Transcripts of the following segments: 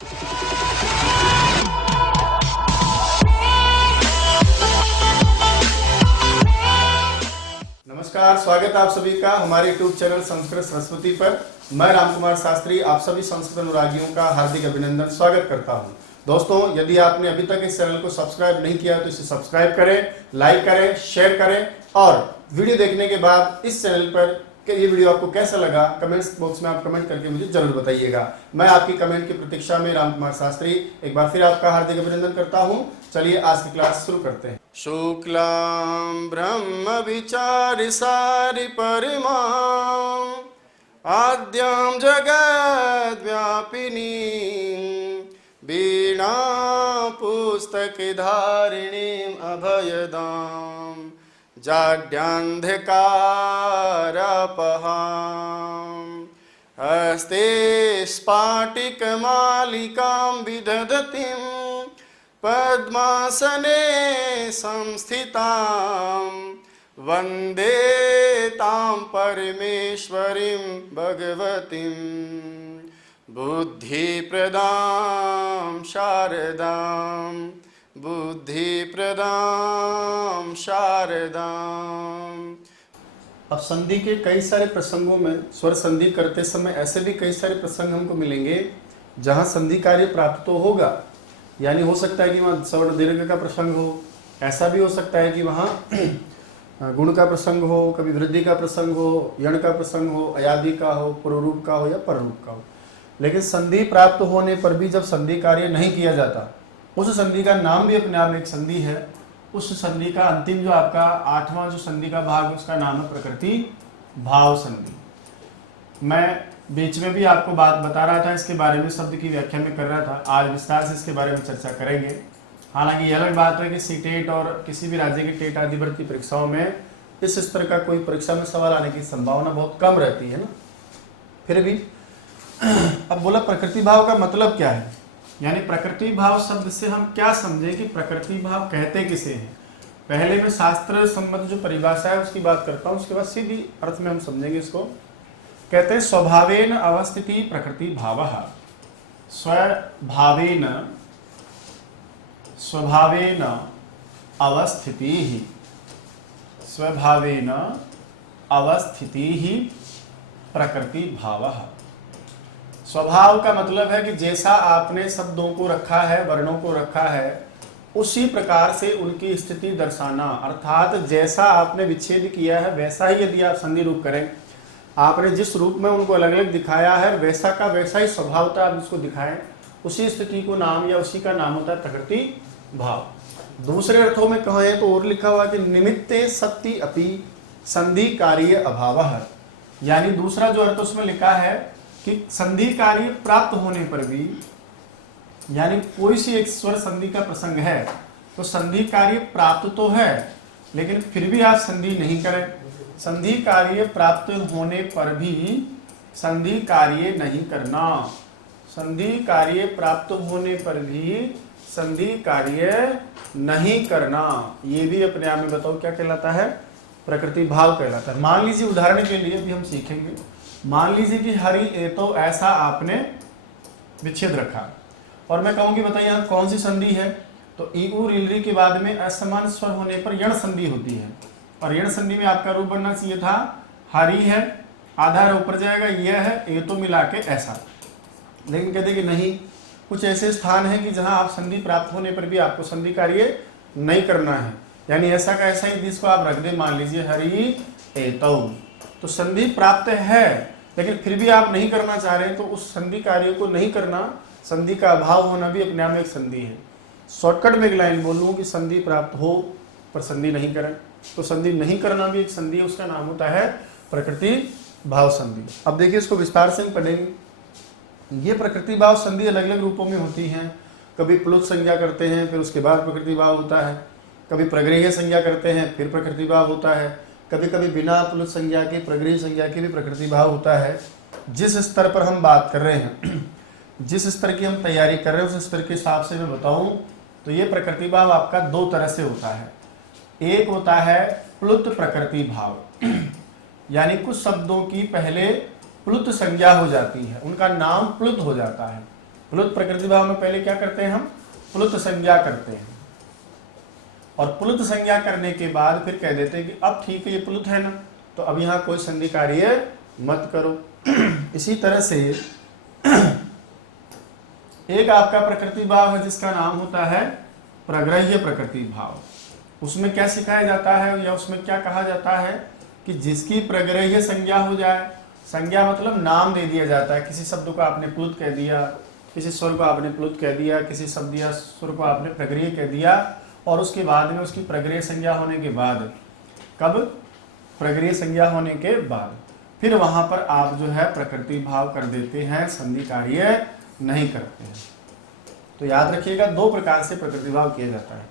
नमस्कार, स्वागत है आप सभी का हमारे यूट्यूब चैनल संस्कृत सरस्वती पर। मैं रामकुमार शास्त्री आप सभी संस्कृत अनुरागियों का हार्दिक अभिनंदन स्वागत करता हूं। दोस्तों, यदि आपने अभी तक इस चैनल को सब्सक्राइब नहीं किया तो इसे सब्सक्राइब करें, लाइक करें, शेयर करें और वीडियो देखने के बाद इस चैनल पर कि ये वीडियो आपको कैसा लगा कमेंट्स बॉक्स में आप कमेंट करके मुझे जरूर बताइएगा। मैं आपकी कमेंट की प्रतीक्षा में रामकुमार शास्त्री एक बार फिर आपका हार्दिक अभिनंदन करता हूं। चलिए आज की क्लास शुरू करते हैं। शुक्लां ब्रह्म विचारि सारि परिमां आद्यां जगद्व्यापिनीं वीणा पुस्तकधारिणीं अभयदां जाड्यान्धकारपहां हस्ते स्फाटिकमालिकां विदधतीं पद्मासने संस्थितां वन्दे तां परमेश्वरीं भगवतीं बुद्धिप्रदां शारदां बुद्धिप्रदां शारदां। अब संधि के कई सारे प्रसंगों में स्वर संधि करते समय ऐसे भी कई सारे प्रसंग हमको मिलेंगे जहां संधि कार्य प्राप्त तो होगा, यानी हो सकता है कि वहाँ सवर्ण दीर्घ का प्रसंग हो, ऐसा भी हो सकता है कि वहाँ गुण का प्रसंग हो, कभी वृद्धि का प्रसंग हो, यण का प्रसंग हो, अयादि का हो, पूर्वरूप का हो या पररूप का हो। लेकिन संधि प्राप्त होने पर भी जब संधि कार्य नहीं किया जाता, उस संधि का नाम भी अपने आप में एक संधि है। उस संधि का अंतिम जो आपका 8वां जो संधि का भाग उसका नाम है प्रकृति भाव संधि। मैं बीच में भी आपको बात बता रहा था इसके बारे में, शब्द की व्याख्या में कर रहा था। आज विस्तार से इसके बारे में चर्चा करेंगे। हालांकि ये अलग बात है कि सीटेट और किसी भी राज्य की टेट आदि भर्ती परीक्षाओं में इस स्तर का कोई परीक्षा में सवाल आने की संभावना बहुत कम रहती है ना, फिर भी। अब बोला प्रकृति भाव का मतलब क्या है, यानी प्रकृति भाव शब्द से हम क्या समझे कि प्रकृति भाव कहते किसे हैं। पहले मैं शास्त्र संबंध जो परिभाषा है उसकी बात करता हूँ, उसके बाद सीधी अर्थ में हम समझेंगे इसको। कहते हैं स्वभावेन अवस्थिति प्रकृति भावः। स्वभावेन अवस्थिति ही, स्वभावेन अवस्थिति ही प्रकृति भावः। स्वभाव का मतलब है कि जैसा आपने शब्दों को रखा है, वर्णों को रखा है, उसी प्रकार से उनकी स्थिति दर्शाना, अर्थात जैसा आपने विच्छेद किया है वैसा ही यदि आप संधि रूप करें, आपने जिस रूप में उनको अलग अलग दिखाया है वैसा का वैसा ही स्वभावता आप उसको दिखाएं, उसी स्थिति को नाम या उसी का नाम होता है प्रकृति भाव। दूसरे अर्थों में कहें तो और लिखा हुआ कि निमित्ते सत्ति अपि संधि कार्य अभावः, यानी दूसरा जो अर्थ उसमें लिखा है कि संधि कार्य प्राप्त होने पर भी, यानी कोई सी एक स्वर संधि का प्रसंग है तो संधि कार्य प्राप्त तो है लेकिन फिर भी आप संधि नहीं करें। संधि कार्य प्राप्त होने पर भी संधि कार्य नहीं करना, संधि कार्य प्राप्त होने पर भी संधि कार्य नहीं करना, ये भी अपने आप में बताओ क्या कहलाता है, प्रकृति भाव कहलाता है। मान लीजिए उदाहरण के लिए भी हम सीखेंगे, मान लीजिए कि हरि ए तो ऐसा आपने विच्छेद रखा और मैं कहूँ कि बताइए यहाँ कौन सी संधि है, तो ई उ रीलरी के बाद में असमान स्वर होने पर यण संधि होती है और यण संधि में आपका रूप बनना चाहिए था हरि है, आधार ऊपर जाएगा, यह है, ए तो मिला के ऐसा। लेकिन कहते कि नहीं, कुछ ऐसे स्थान हैं कि जहां आप संधि प्राप्त होने पर भी आपको संधि कार्य नहीं करना है, यानी ऐसा का ऐसा ही जिसको आप रख दें, मान लीजिए हरि एतौ, तो संधि प्राप्त है लेकिन फिर भी आप नहीं करना चाह रहे हैं तो उस संधि कार्य को नहीं करना, संधि का अभाव होना भी अपने आप में एक संधि है। शॉर्टकट में एक लाइन बोलूँ कि संधि प्राप्त हो पर संधि नहीं करें, तो संधि नहीं करना भी एक संधि है, उसका नाम होता है प्रकृति भाव संधि। अब देखिए इसको विस्तार से हम पढ़ेंगे। ये प्रकृति भाव संधि अलग अलग रूपों में होती हैं। कभी प्लुत संज्ञा करते हैं फिर उसके बाद प्रकृति भाव होता है, कभी प्रगृह्य संज्ञा करते हैं फिर प्रकृति भाव होता है, कभी कभी बिना प्लुत संज्ञा के प्रगृह्य संज्ञा के भी प्रकृति भाव होता है। जिस स्तर पर हम बात कर रहे हैं, जिस स्तर की हम तैयारी कर रहे हैं उस स्तर के हिसाब से मैं बताऊं तो ये प्रकृति भाव आपका दो तरह से होता है। एक होता है प्लुत प्रकृति भाव, यानी कुछ शब्दों की पहले प्लुत संज्ञा हो जाती है, उनका नाम प्लुत हो जाता है। प्लुत प्रकृति भाव में पहले क्या करते हैं हम, प्लुत संज्ञा करते हैं, और प्लुत संज्ञा करने के बाद फिर कह देते हैं कि अब ठीक है ये प्लुत है ना, तो अब यहाँ कोई संधि कार्य मत करो। इसी तरह से एक आपका प्रकृति भाव है जिसका नाम होता है प्रग्रह्य प्रकृति भाव। उसमें क्या सिखाया जाता है या उसमें क्या कहा जाता है कि जिसकी प्रग्रह्य संज्ञा हो जाए, संज्ञा मतलब नाम दे दिया जाता है, किसी शब्द को आपने प्लुत कह दिया, किसी स्वर को आपने प्लुत कह दिया, किसी शब्द या स्वर को आपने प्रग्रह्य कह दिया, और उसके बाद में उसकी प्रग्रह्य संज्ञा होने के बाद, कब, प्रग्रह्य संज्ञा होने के बाद फिर वहां पर आप जो है प्रकृति भाव कर देते हैं, संधि कार्य नहीं करते हैं। तो याद रखिएगा दो प्रकार से प्रकृति भाव किया जाता है,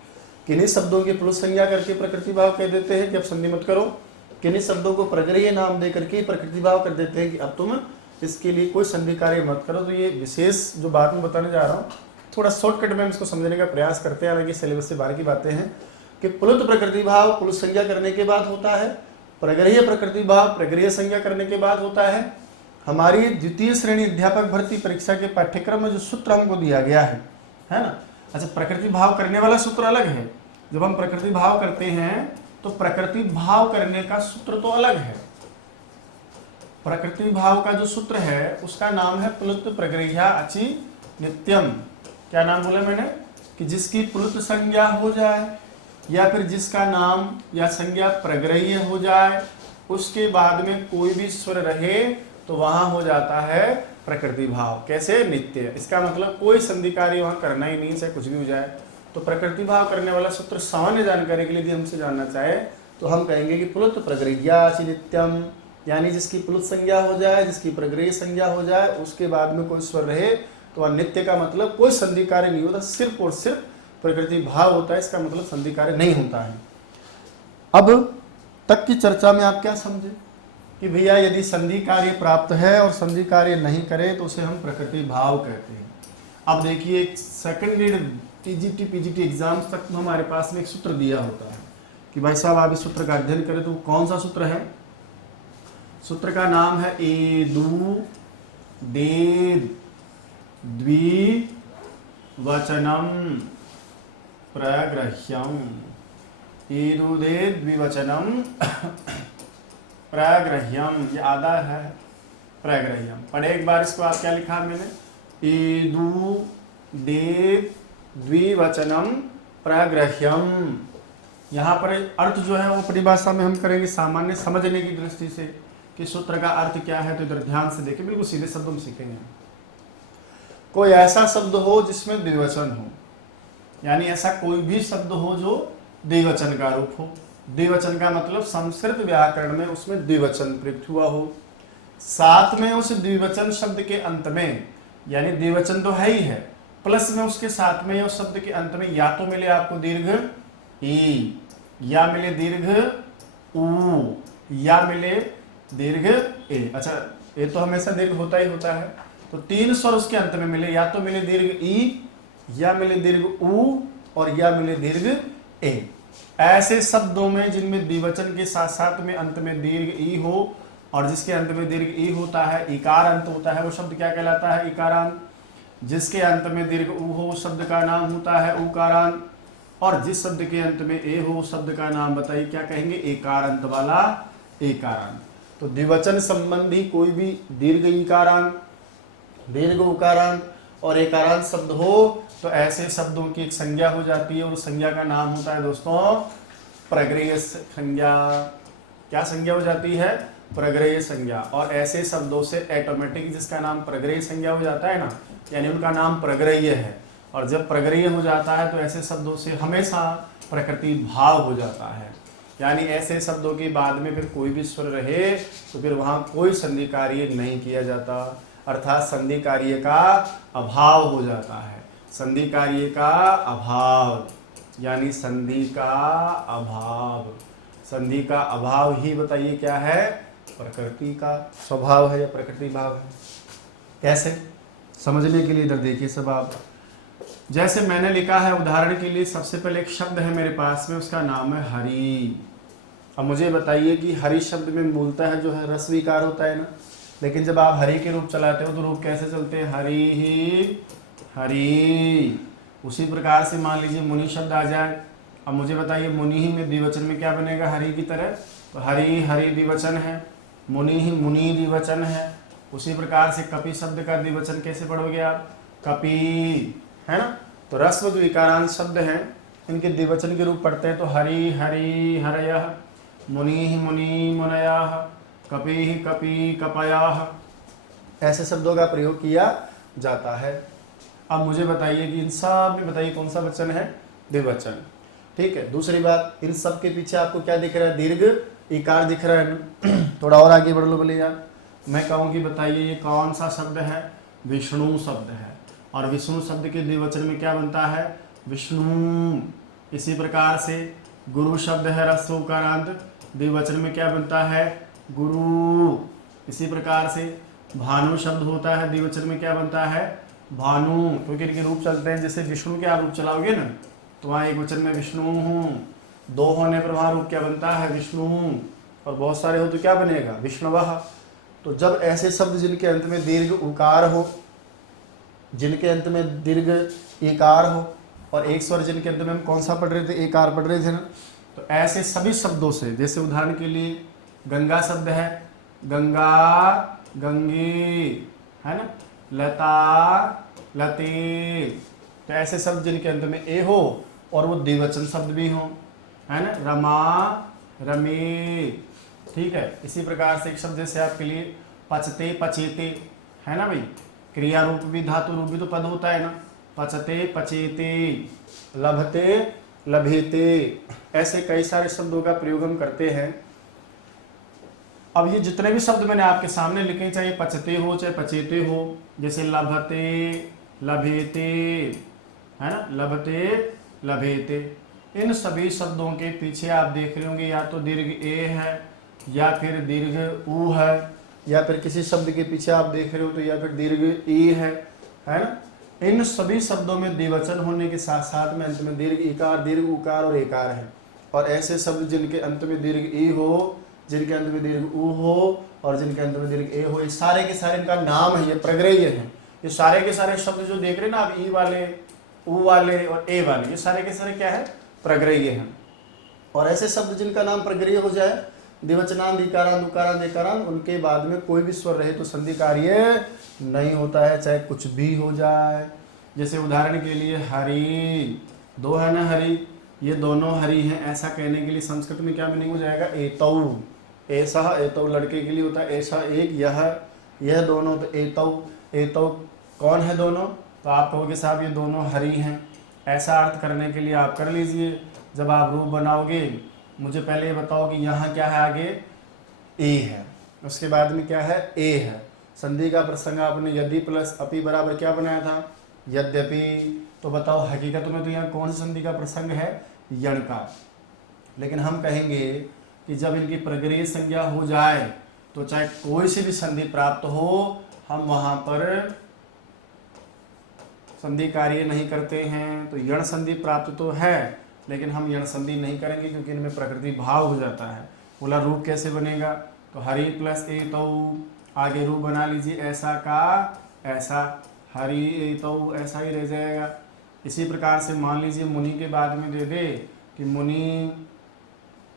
किन्हीं शब्दों की प्लुत संज्ञा करके प्रकृति भाव कह देते हैं कि अब संधि मत करो, किन्हीं शब्दों को प्रग्रह्य नाम दे करके प्रकृति भाव कर देते हैं कि अब तुम इसके लिए कोई संधि कार्य मत करो। तो ये विशेष जो बात मैं बताने जा रहा हूँ थोड़ा शॉर्टकट में हम इसको समझने का प्रयास करते हैं, हालांकि सिलेबस से बाहर की बातें हैं कि प्लुत प्रकृति भाव प्लुत संज्ञा करने के बाद होता है, प्रग्रह्य प्रकृति भाव प्रग्रह्य संज्ञा करने के बाद होता है। हमारी द्वितीय श्रेणी अध्यापक भर्ती परीक्षा के पाठ्यक्रम में जो सूत्र हमको दिया गया है ना, अच्छा प्रकृति भाव करने वाला सूत्र अलग है, जब हम प्रकृति भाव करते हैं तो प्रकृति भाव करने का सूत्र तो अलग है। प्रकृति भाव का जो सूत्र है उसका नाम है प्लुत प्रग्रह्या अचि नित्यम। क्या नाम बोला मैंने, कि जिसकी प्लुत संज्ञा हो जाए या फिर जिसका नाम या संज्ञा प्रग्रह्य हो जाए, उसके बाद में कोई भी स्वर रहे तो वहां हो जाता है प्रकृति भाव। कैसे, नित्य। इसका मतलब कोई संधि कार्य वहां करना ही नहीं, चाहे कुछ भी हो जाए। तो प्रकृति भाव करने वाला सूत्र सामान्य जानकारी के लिए यदि हमसे जानना चाहे तो हम कहेंगे कि प्लुत प्रग्रह्या अचि नित्यम, यानी जिसकी प्लुत संज्ञा हो जाए, जिसकी प्रग्रह्य संज्ञा हो जाए, उसके बाद में कोई स्वर रहे तो वह नित्य का मतलब कोई संधि कार्य नहीं होता, सिर्फ और सिर्फ प्रकृति भाव होता है। इसका मतलब संधि कार्य नहीं होता है। अब तक की चर्चा में आप क्या समझे कि भैया यदि संधि कार्य प्राप्त है और संधि कार्य नहीं करे तो उसे हम प्रकृति भाव कहते हैं। अब देखिए second grade TGT PGT exams तक हमारे पास में एक सूत्र दिया होता है कि भाई साहब आप इस सूत्र का अध्ययन करें, तो कौन सा सूत्र है, सूत्र का नाम है एदु दे द्विवचनम प्रग्रह्यम। एदु दे द्विवचनम प्रग्रह्यम, ये आधा है प्रग्रह्यम। पढ़े एक बार इसको, आप क्या लिखा मैंने, एदु दे द्विवचनम प्रग्रह्यम। यहाँ पर अर्थ जो है वो परिभाषा में हम करेंगे सामान्य समझने की दृष्टि से कि सूत्र का अर्थ क्या है। तो इधर ध्यान से देखें, बिल्कुल सीधे शब्दों में सीखेंगे। कोई ऐसा शब्द हो जिसमें द्विवचन हो, यानी ऐसा कोई भी शब्द हो जो द्विवचन का रूप हो। द्विवचन का मतलब संस्कृत व्याकरण में उसमें द्विवचन प्रयुक्त हुआ हो, साथ में उस द्विवचन शब्द के अंत में, यानी द्विवचन तो है ही है, प्लस में उसके साथ में उस शब्द के अंत में या तो मिले आपको दीर्घ ई, या मिले दीर्घ ऊ, या मिले दीर्घ ए। अच्छा ये तो हमेशा दीर्घ होता ही होता है, तो तीन स्वर उसके अंत में मिले, या तो मिले दीर्घ ई, या मिले दीर्घ ऊ, और या मिले दीर्घ ए। ऐसे शब्दों में जिनमें द्विवचन के साथ साथ में अंत में दीर्घ ई हो और जिसके अंत में दीर्घ ई होता है, इकार अंत होता है, वो शब्द क्या कहलाता है, इकारांत। जिसके अंत में दीर्घ ऊ हो उस शब्द का नाम होता है उकारांत, और जिस शब्द के अंत में ए हो उस शब्द का नाम बताइए क्या कहेंगे, एकारांत वाला एकारांत। तो द्विवचन संबंधी कोई भी दीर्घ इकारांत, दीर्घ उकारांत और एकारांत शब्द हो तो ऐसे शब्दों की एक संज्ञा हो जाती है, और संज्ञा का नाम होता है दोस्तों प्रग्रह्य संज्ञा। क्या संज्ञा हो जाती है, प्रग्रह्य संज्ञा। और ऐसे शब्दों से ऑटोमेटिक जिसका नाम प्रग्रह्य संज्ञा हो जाता है ना, यानी उनका नाम प्रग्रह्य है, और जब प्रग्रह्य हो जाता है तो ऐसे शब्दों से हमेशा प्रकृति भाव हो जाता है। यानी ऐसे शब्दों के बाद में फिर कोई भी स्वर रहे तो फिर वहां कोई संधि कार्य नहीं किया जाता, अर्थात संधि कार्य का अभाव हो जाता है। संधि कार्य का अभाव यानी संधि का अभाव, संधि का अभाव ही बताइए क्या है, प्रकृति का स्वभाव है या प्रकृति भाव है। कैसे समझने के लिए इधर देखिए सब आप, जैसे मैंने लिखा है उदाहरण के लिए, सबसे पहले एक शब्द है मेरे पास में, उसका नाम है हरि। अब मुझे बताइए कि हरि शब्द में मूलतः है जो है रस विकार होता है ना, लेकिन जब आप हरि के रूप चलाते हो तो रूप कैसे चलते हैं, हरि ही हरि। उसी प्रकार से मान लीजिए मुनि शब्द आ जाए। अब मुझे बताइए मुनि ही में द्विवचन में क्या बनेगा हरि की तरह? तो हरि हरि द्विवचन है, मुनि ही मुनि द्विवचन है। उसी प्रकार से कपि शब्द का द्विवचन कैसे पढ़ोगे आप? कपि, है ना। तो रस्व द्विकारांत शब्द हैं, इनके द्विवचन के रूप पढ़ते हैं तो हरि हरि हरयः, मुनि ही मुनि मुनयः, कपि ही कपि कपयः, ऐसे शब्दों का प्रयोग किया जाता है। अब मुझे बताइए कि इन सब में बताइए कौन सा वचन है? द्विवचन। ठीक है। दूसरी बात, इन सब के पीछे आपको क्या दिख रहा है? दीर्घ इकार दिख रहा है ना। थोड़ा और आगे बढ़ लो बोले यार। मैं कहूँ कि बताइए ये कौन सा शब्द है? विष्णु शब्द है। और विष्णु शब्द के द्विवचन में क्या बनता है? विष्णु। इसी प्रकार से गुरु शब्द है रस्व उकारांत, द्विवचन में क्या बनता है? गुरु। इसी प्रकार से भानु शब्द होता है, द्विवचन में क्या बनता है? भानु। क्योंकि इनके रूप चलते हैं, जैसे विष्णु के आप रूप चलाओगे ना तो वहाँ एक वचन में विष्णु हूँ, दो होने पर वहाँ रूप क्या बनता है? विष्णु। और बहुत सारे हो तो क्या बनेगा? विष्णवः। तो जब ऐसे शब्द जिनके अंत में दीर्घ उकार हो, जिनके अंत में दीर्घ इकार हो, और एक स्वर जिनके अंत में हम कौन सा पढ़ रहे थे? एकार पढ़ रहे थे ना। तो ऐसे सभी शब्दों से, जैसे उदाहरण के लिए गंगा शब्द है, गंगा गंगी, है ना, लता लती। तो ऐसे शब्द जिनके अंत में ए हो और वो द्विवचन शब्द भी हो, है ना, रमा रमी। ठीक है। इसी प्रकार से एक शब्द जैसे आपके लिए पचते पचेते, है ना भाई, क्रिया रूप भी धातु रूप भी तो पद होता है ना। पचते पचेते, लभते लभेते, ऐसे कई सारे शब्दों का प्रयोग हम करते हैं। अब ये जितने भी शब्द मैंने आपके सामने लिखे, चाहे पचते हो चाहे पचेते हो, जैसे लभते लभेते, है ना, लभते लभेते, इन सभी शब्दों के पीछे आप देख रहे होंगे या तो दीर्घ ए है या फिर दीर्घ ऊ है, या फिर किसी शब्द के पीछे आप देख रहे हो तो या फिर दीर्घ ई है ना। इन सभी शब्दों में द्विवचन होने के साथ साथ में अंत में दीर्घ इकार, दीर्घ उकार और एकार है। और ऐसे शब्द जिनके अंत में दीर्घ ई हो, जिनके अंत में दीर्घ ऊ हो और जिनके अंत में दीर्घ ए हो, ये सारे के सारे इनका नाम है, ये प्रग्रह्य है। ये सारे के सारे शब्द जो देख रहे हैं ना आप, ई वाले, ऊ वाले और ए वाले, ये सारे के सारे क्या है? प्रग्रह्य हैं। और ऐसे शब्द जिनका नाम प्रग्रह्य हो जाए, द्विवचनांत इकारांत उकारांत एकारांत, उनके बाद में कोई भी स्वर रहे तो संधि कार्य नहीं होता है, चाहे कुछ भी हो जाए। जैसे उदाहरण के लिए हरि, दो है ना हरि, ये दोनों हरि हैं, ऐसा कहने के लिए संस्कृत में क्या मीनिंग हो जाएगा? एतौ। ऐसा एतौ लड़के के लिए होता है, ऐसा एक, यह दोनों, तो एतौ। एतौ कौन है दोनों? तो आप कहोगे साहब ये दोनों हरि हैं। ऐसा अर्थ करने के लिए आप कर लीजिए। जब आप रूप बनाओगे, मुझे पहले ये बताओ कि यहाँ क्या है? आगे ए है, उसके बाद में क्या है? ए है। संधि का प्रसंग आपने यदि प्लस अपि बराबर क्या बनाया था? यद्यपि। तो बताओ हकीकत में तो यहाँ कौन सी संधि का प्रसंग है? यण का। लेकिन हम कहेंगे कि जब इनकी प्रगरीय संज्ञा हो जाए तो चाहे कोई सी भी संधि प्राप्त हो, हम वहाँ पर संधि कार्य नहीं करते हैं। तो यण संधि प्राप्त तो है लेकिन हम यण संधि नहीं करेंगे क्योंकि इनमें प्रकृति भाव हो जाता है। बोला रूप कैसे बनेगा? तो हरि प्लस ए तो, आगे रूप बना लीजिए ऐसा का ऐसा, हरि ए तो ऐसा ही रह जाएगा। इसी प्रकार से मान लीजिए मुनि के बाद में दे दे कि मुनि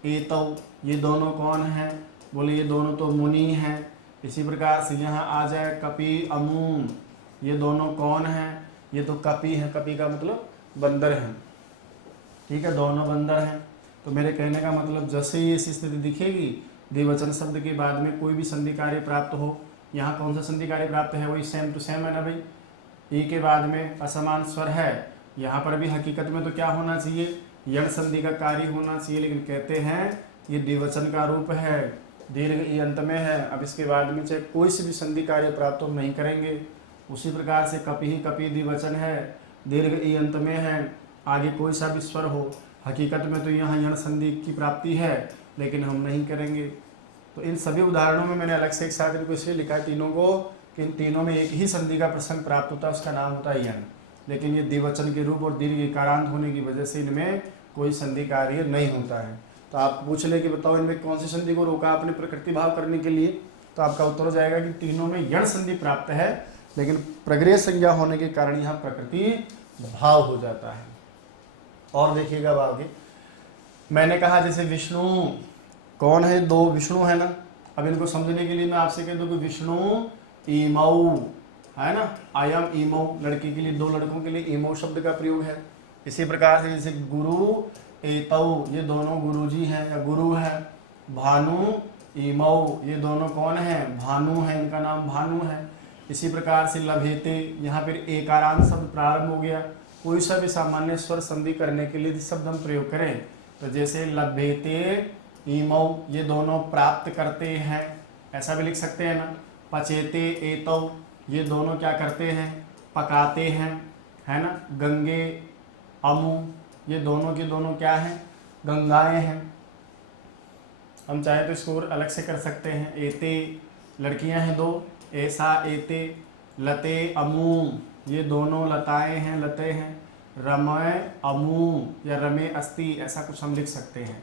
ए तो, ये दोनों कौन हैं? बोले ये दोनों तो मुनि हैं। इसी प्रकार से यहाँ आ जाए कपि अमू, ये दोनों कौन हैं? ये तो कपि है, कपि का मतलब बंदर है। ठीक है, दोनों बंदर हैं। तो मेरे कहने का मतलब जैसे ही ऐसी स्थिति दिखेगी, द्विवचन शब्द के बाद में कोई भी संधि कार्य प्राप्त हो, यहाँ कौन सा संधि कार्य प्राप्त है? वही सेम टू सेम है ना भाई। ई के बाद में असमान स्वर है, यहाँ पर भी हकीकत में तो क्या होना चाहिए? यण संधि का कार्य होना चाहिए, लेकिन कहते हैं ये द्विवचन का रूप है, दीर्घ ई अंत में है। अब इसके बाद में चाहे कोई सी भी संधि कार्य प्राप्त हम नहीं करेंगे। उसी प्रकार से कपि ही कपि द्विवचन है, दीर्घ ई अंत में है, आगे कोई सा भी स्वर हो, हकीकत में तो यहाँ यण संधि की प्राप्ति है लेकिन हम नहीं करेंगे। तो इन सभी उदाहरणों में मैंने अलग से एक साथ इनको इसलिए लिखा है तीनों को कि इन तीनों में एक ही संधि का प्रसंग प्राप्त होता है, उसका नाम होता है यण। लेकिन ये द्विवचन के रूप और दीर्घ इकारांत होने की वजह से इनमें कोई संधि कार्य नहीं होता है। तो आप पूछ ले कि बताओ इनमें कौन सी संधि को रोका आपने प्रकृति भाव करने के लिए, तो आपका उत्तर हो जाएगा कि तीनों में यण संधि प्राप्त है लेकिन प्रग्रह संज्ञा होने के कारण यहाँ प्रकृति भाव हो जाता है। और देखिएगा अब आगे, मैंने कहा जैसे विष्णु कौन है, दो विष्णु है ना। अब इनको समझने के लिए मैं आपसे कह दूं कि विष्णु ईमऊ है ना, आयम ईमऊ, लड़की के लिए, दो लड़कों के लिए ईमऊ शब्द का प्रयोग है। इसी प्रकार से जैसे गुरु एतऊ, ये दोनों गुरुजी हैं या गुरु है। भानु ईमऊ, ये दोनों कौन है, भानु है, इनका नाम भानु है। इसी प्रकार से लभेते, यहाँ पर एकारांत शब्द प्रारंभ हो गया। कोई सा भी सामान्य स्वर संधि करने के लिए शब्द हम प्रयोग करें तो जैसे लभेते ईमऊ, ये दोनों प्राप्त करते हैं, ऐसा भी लिख सकते हैं ना। पचेते एतौ, ये दोनों क्या करते हैं, पकाते हैं, है ना। गंगे अमु, ये दोनों के दोनों क्या हैं, गंगाएं हैं। हम चाहे तो इसको और अलग से कर सकते हैं। एते, लड़कियां हैं दो, ऐसा एते। लते अमू, ये दोनों लताएं हैं, लते हैं। रमय अमू या रमे अस्ति, ऐसा कुछ हम लिख सकते हैं।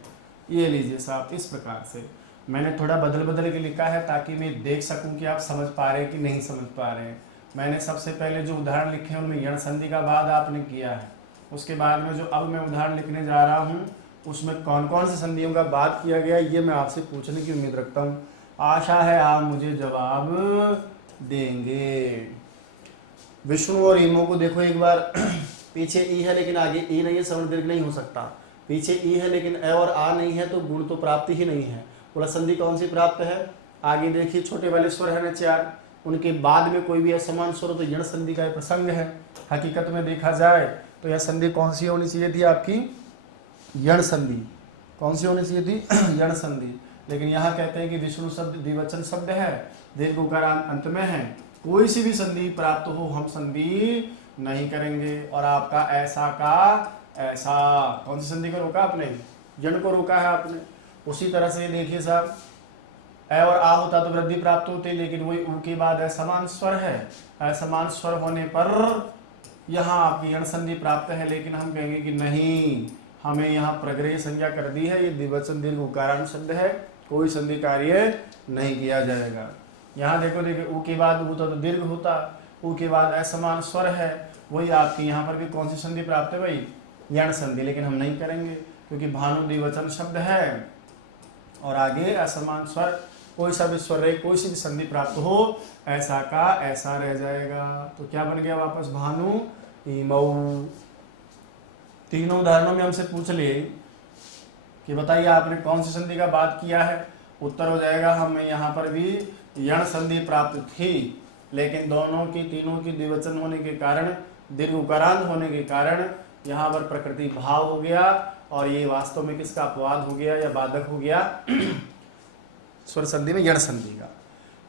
ये लीजिए साहब, इस प्रकार से मैंने थोड़ा बदल बदल के लिखा है ताकि मैं देख सकूं कि आप समझ पा रहे हैं कि नहीं समझ पा रहे हैं। मैंने सबसे पहले जो उदाहरण लिखे हैं उनमें यण संधि का बाद आपने किया है। उसके बाद में जो अब मैं उदाहरण लिखने जा रहा हूँ उसमें कौन कौन से संधियों का बात किया गया, ये मैं आपसे पूछने की उम्मीद रखता हूँ। आशा है आप मुझे जवाब देंगे। विष्णु और ईमो को देखो एक बार। पीछे ई है लेकिन आगे ई नहीं है, सवर्ण दीर्घ नहीं हो सकता। पीछे ई है लेकिन ए और आ नहीं है, तो गुण तो प्राप्ति ही नहीं है। बोला संधि कौन सी प्राप्त है, आगे देखिए छोटे वाले स्वर है ना चार, उनके बाद में कोई भी असमान स्वर हो तो यण संधि का प्रसंग है। हकीकत में देखा जाए तो यह संधि कौन सी होनी चाहिए थी आपकी, यण संधि। कौन सी होनी चाहिए थी, यण संधि। लेकिन यहाँ कहते हैं कि विष्णु शब्द द्विवचन शब्द है, दीर्घ उकार अंत में है, कोई सी भी संधि प्राप्त हो हम संधि नहीं करेंगे। और आपका ऐसा का ऐसा, कौन सी संधि को रोका आपने, यण को रोका है आपने। उसी तरह से देखिए साहब, ए और आ होता तो वृद्धि प्राप्त होती, लेकिन वही ऊ के बाद असमान स्वर है। असमान स्वर होने पर यहाँ आपकी यण संधि प्राप्त है, लेकिन हम कहेंगे कि नहीं, हमें यहाँ प्रग्रह संज्ञा कर दी है, ये द्विवचन दीर्घ उकारांत शब्द है, कोई संधि कार्य नहीं किया जाएगा। यहाँ देखो देखिए, ऊ के बाद होता तो दीर्घ होता, ऊ के बाद असमान स्वर है, वही आपकी यहाँ पर भी कौन सी संधि प्राप्त है भाई, यण संधि। लेकिन हम नहीं करेंगे क्योंकि भानु द्विवचन शब्द है और आगे असमान स्वर, कोई सा भी स्वर रहे, कोई सी भी संधि प्राप्त हो, ऐसा का ऐसा रह जाएगा। तो क्या बन गया वापस, भानु ईमऊ। तीनों उदाहरणों में हमसे पूछ लिए कि बताइए आपने कौन सी संधि का बात किया है। उत्तर हो जाएगा हमें यहाँ पर भी यण संधि प्राप्त थी, लेकिन दोनों की तीनों की द्विवचन होने के कारण, दीर्घ उकारांत होने के कारण यहाँ पर प्रकृति भाव हो गया, और ये वास्तव में किसका अपवाद हो गया या बाधक हो गया, स्वर संधि में यण संधि का।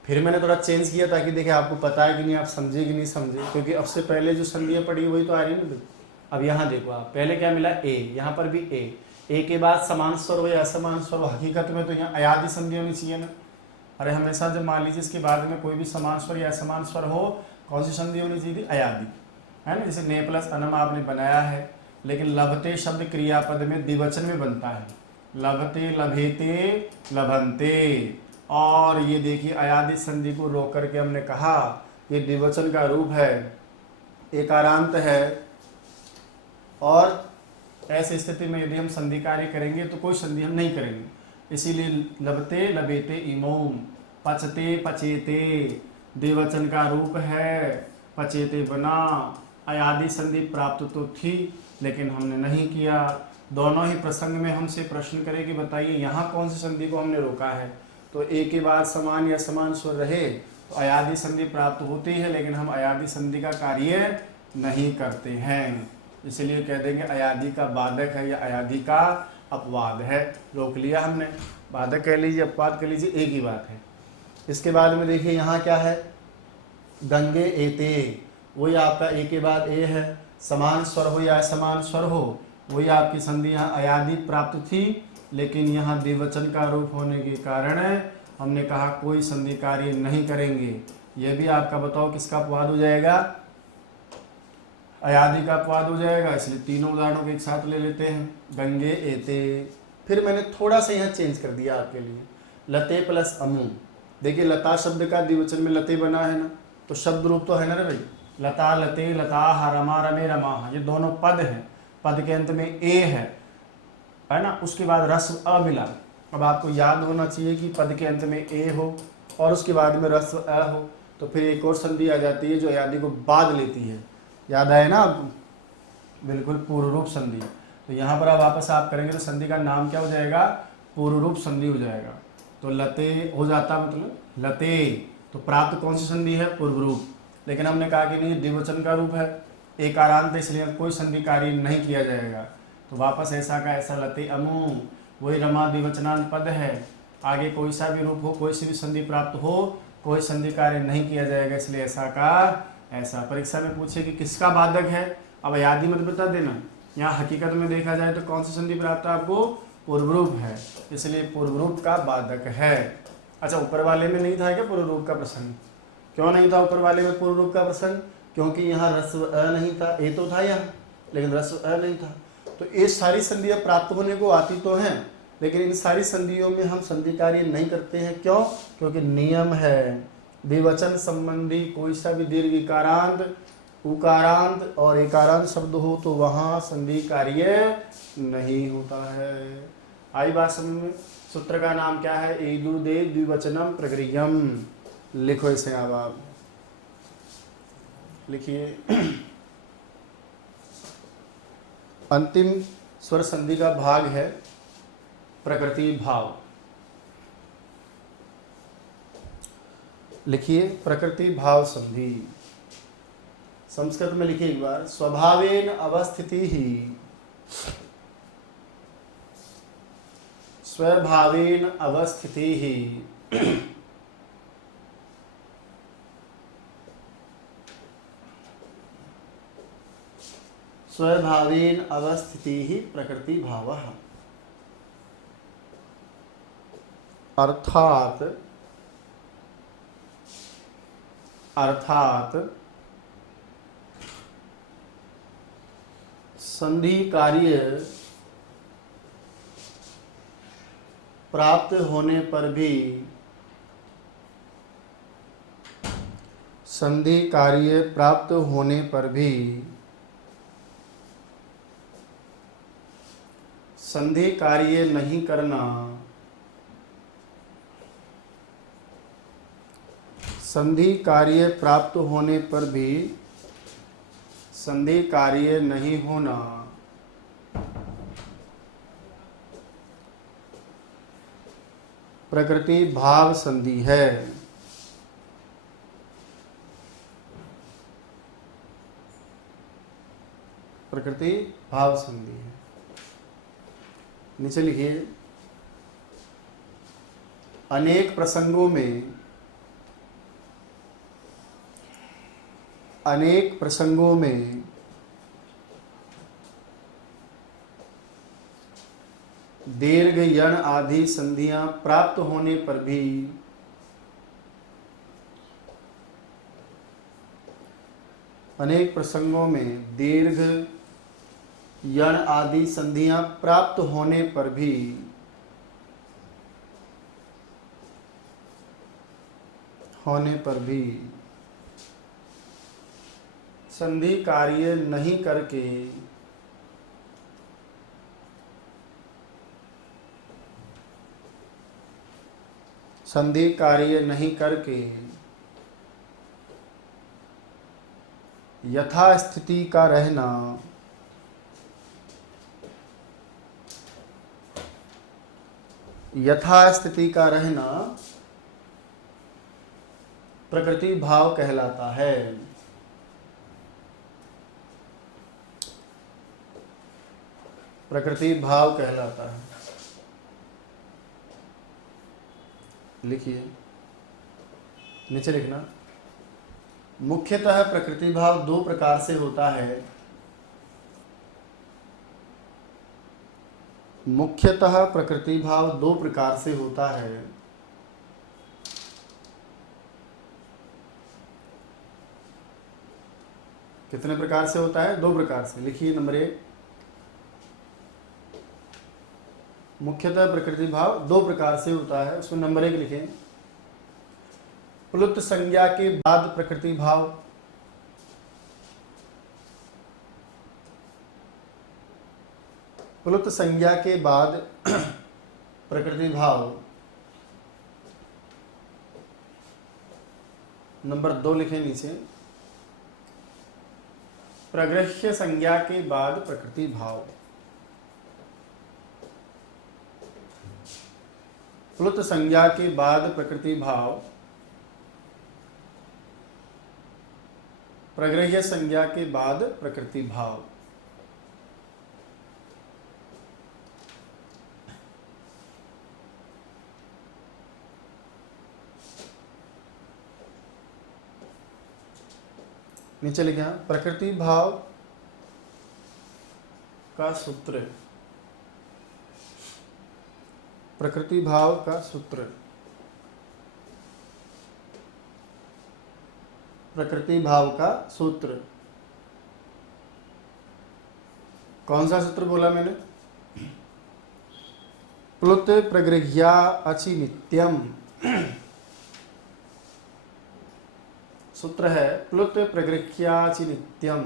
फिर मैंने थोड़ा चेंज किया ताकि देखे आपको पता है कि नहीं, आप समझे कि नहीं समझे, क्योंकि अब से पहले जो संधियाँ पड़ी वही तो आ रही है ना। अब यहाँ देखो आप, पहले क्या मिला ए, यहाँ पर भी ए के बाद समान स्वर हो या असमान स्वर हो, हकीकत में तो यहाँ अयादि संधि होनी चाहिए ना। अरे हमेशा जब मान लीजिए इसके बाद में कोई भी समान स्वर या असमान स्वर हो, कौन सी संधि होनी चाहिए थी, अयादि, है ना। जैसे ने प्लस अनम आपने बनाया है, लेकिन लभते शब्द क्रियापद में द्विवचन में बनता है, लभते लभेते लभंते। और ये देखिए अयादि संधि को रोक करके हमने कहा ये द्विवचन का रूप है, एकारांत है, और ऐसी स्थिति में यदि हम संधि कार्य करेंगे तो कोई संधि हम नहीं करेंगे। इसीलिए लभते लभेते इमोम, पचते पचेते द्विवचन का रूप है, पचेते बना। अयादि संधि प्राप्त तो थी लेकिन हमने नहीं किया। दोनों ही प्रसंग में हमसे प्रश्न करे कि बताइए यहाँ कौन सी संधि को हमने रोका है, तो एक के बाद समान या समान स्वर रहे तो अयादि संधि प्राप्त होती है, लेकिन हम अयादि संधि का कार्य नहीं करते हैं। इसलिए कह देंगे अयादि का बाधक है या अयादि का अपवाद है। रोक लिया हमने, बाधक कह लीजिए अपवाद कह लीजिए, एक ही बात है। इसके बाद में देखिए यहाँ क्या है, गंगे एते, वही आपका ए के बाद ए है, समान स्वर हो या असमान स्वर हो, वही आपकी संधि यहाँ अयादि प्राप्त थी, लेकिन यहाँ द्विवचन का रूप होने के कारण हमने कहा कोई संधि कार्य नहीं करेंगे। यह भी आपका बताओ किसका अपवाद हो जाएगा, अयादि का अपवाद हो जाएगा। इसलिए तीनों उदाहरणों को एक साथ ले लेते हैं, गंगे एते। फिर मैंने थोड़ा सा यहाँ चेंज कर दिया आपके लिए, लते प्लस अमू। देखिए लता शब्द का द्विवचन में लते बना है ना, तो शब्द रूप तो है ना रे भाई, लता लते लताः, रमा रमे रमाः, ये दोनों पद हैं, पद के अंत में ए है ना, उसके बाद रस्व अ मिला। अब आपको याद होना चाहिए कि पद के अंत में ए हो और उसके बाद में रस्व अ हो, तो फिर एक और संधि आ जाती है जो यादी को बांध लेती है। याद आए ना आपको? बिल्कुल, पूर्व रूप संधि। तो यहाँ पर अब वापस आप करेंगे तो संधि का नाम क्या हो जाएगा? पूर्व रूप संधि हो जाएगा। तो लते हो जाता, मतलब लते, तो प्राप्त कौन सी संधि है? पूर्व रूप। लेकिन हमने कहा कि नहीं, द्विवचन का रूप है, एकारांत है, इसलिए कोई संधि कार्य नहीं किया जाएगा। तो वापस ऐसा का ऐसा लते अमु, वही रमा द्विवचनांत पद है, आगे कोई सा भी रूप हो, कोई सी भी संधि प्राप्त हो, कोई संधि कार्य नहीं किया जाएगा, इसलिए ऐसा का ऐसा। परीक्षा में पूछे कि किसका बाधक है, अब यादी मत बता देना। यहाँ हकीकत में देखा जाए तो कौन सी संधि प्राप्त है आपको? पूर्व रूप है, इसलिए पूर्व रूप का बाधक है। अच्छा, ऊपर वाले में नहीं था क्या पूर्व रूप का प्रसंग? क्यों नहीं था ऊपर वाले में पूर्व रूप का प्रसंग? क्योंकि यहाँ रस्व अ नहीं था, ए तो था यहाँ, लेकिन रस्व अ नहीं था। तो ये सारी संधियाँ प्राप्त होने को आती तो हैं, लेकिन इन सारी संधियों में हम संधि कार्य नहीं करते हैं। क्यों? क्योंकि नियम है, द्विवचन संबंधी कोई सा भी दीर्घ इकारांत, उकारांत और एकारांत शब्द हो तो वहाँ संधि कार्य नहीं होता है। आई बात समझ में? सूत्र का नाम क्या है? एदुदे द्विवचनम प्रक्रियम। लिखो इसे, अब आप लिखिए। अंतिम स्वर संधि का भाग है प्रकृति भाव। लिखिए प्रकृति भाव संधि। संस्कृत में लिखिए एक बार। स्वभावेन अवस्थिति ही, स्वभावेन अवस्थिति ही स्वभावेन अवस्थिति ही प्रकृति भावः। अर्थात संधि कार्य प्राप्त होने पर भी, संधि कार्य प्राप्त होने पर भी संधि कार्य नहीं करना, संधि कार्य प्राप्त होने पर भी संधि कार्य नहीं होना प्रकृति भाव संधि है। प्रकृति भाव संधि है। नीचे लिखिए। अनेक प्रसंगों में, अनेक प्रसंगों में दीर्घ यण आदि संधियां प्राप्त होने पर भी अनेक प्रसंगों में दीर्घ यण आदि संधियां प्राप्त होने पर भी संधि कार्य नहीं करके संधि कार्य नहीं करके यथास्थिति का रहना, यथास्थिति का रहना प्रकृति भाव कहलाता है। प्रकृति भाव कहलाता है। लिखिए, नीचे लिखना। मुख्यतः प्रकृति भाव दो प्रकार से होता है। मुख्यतः प्रकृति भाव दो प्रकार से होता है। कितने प्रकार से होता है? दो प्रकार से। लिखिए नंबर 1, मुख्यतः प्रकृति भाव दो प्रकार से होता है। उसमें नंबर 1 लिखें। प्लुत संज्ञा के बाद प्रकृति भाव, प्लुत संज्ञा के बाद प्रकृति भाव। नंबर 2 लिखें नीचे, प्रगृह्य संज्ञा के बाद प्रकृति भाव। प्लुत संज्ञा के बाद प्रकृति भाव, प्रगृह्य संज्ञा के बाद प्रकृति भाव। नीचे लिखा प्रकृति भाव का सूत्र, प्रकृति भाव का सूत्र, प्रकृति भाव का सूत्र। कौन सा सूत्र बोला मैंने? प्लुत प्रगृह्या अचि नित्यम। सूत्र है प्लुत प्रगृह्याचि नित्यम,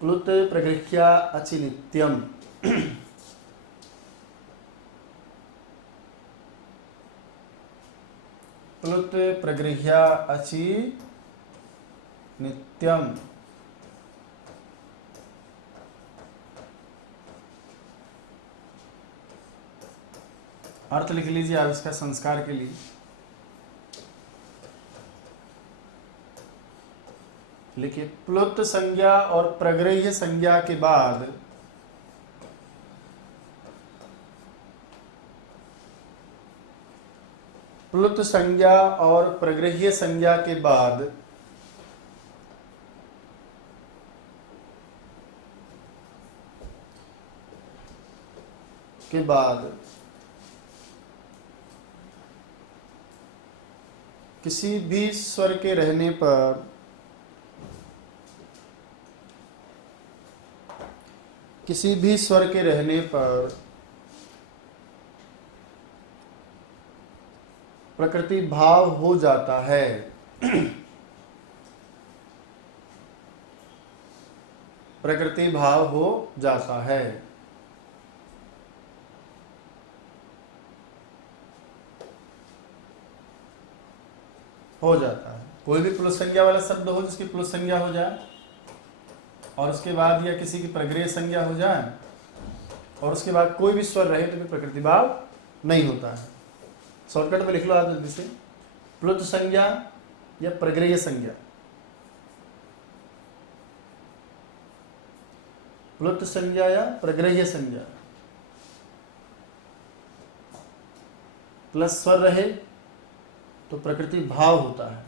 प्लुत प्रगृह्या अचि नित्यम। प्लुत प्रगृह्या अचि नित्यम। अर्थ लिख लीजिए आप इसका संस्कार के लिए। लिखिए प्लुत संज्ञा और प्रगृह्य संज्ञा के बाद प्लुत संज्ञा और प्रगृह्य संज्ञा के बाद किसी भी स्वर के रहने पर किसी भी स्वर के रहने पर प्रकृति भाव हो जाता है। प्रकृति भाव हो जाता है। हो जाता है। कोई भी प्लुत संज्ञा वाला शब्द हो जिसकी प्लुत संज्ञा हो जाए और उसके बाद या किसी की प्रगृह्य संज्ञा हो जाए और उसके बाद कोई भी स्वर रहे तो भी प्रकृति भाव नहीं होता है। शॉर्टकट में लिख लो आप जल्दी से, प्लुत संज्ञा या प्रगृह्य संज्ञा। प्लुत संज्ञा या प्रगृह्य संज्ञा, प्लस स्वर रहे तो प्रकृति भाव होता है।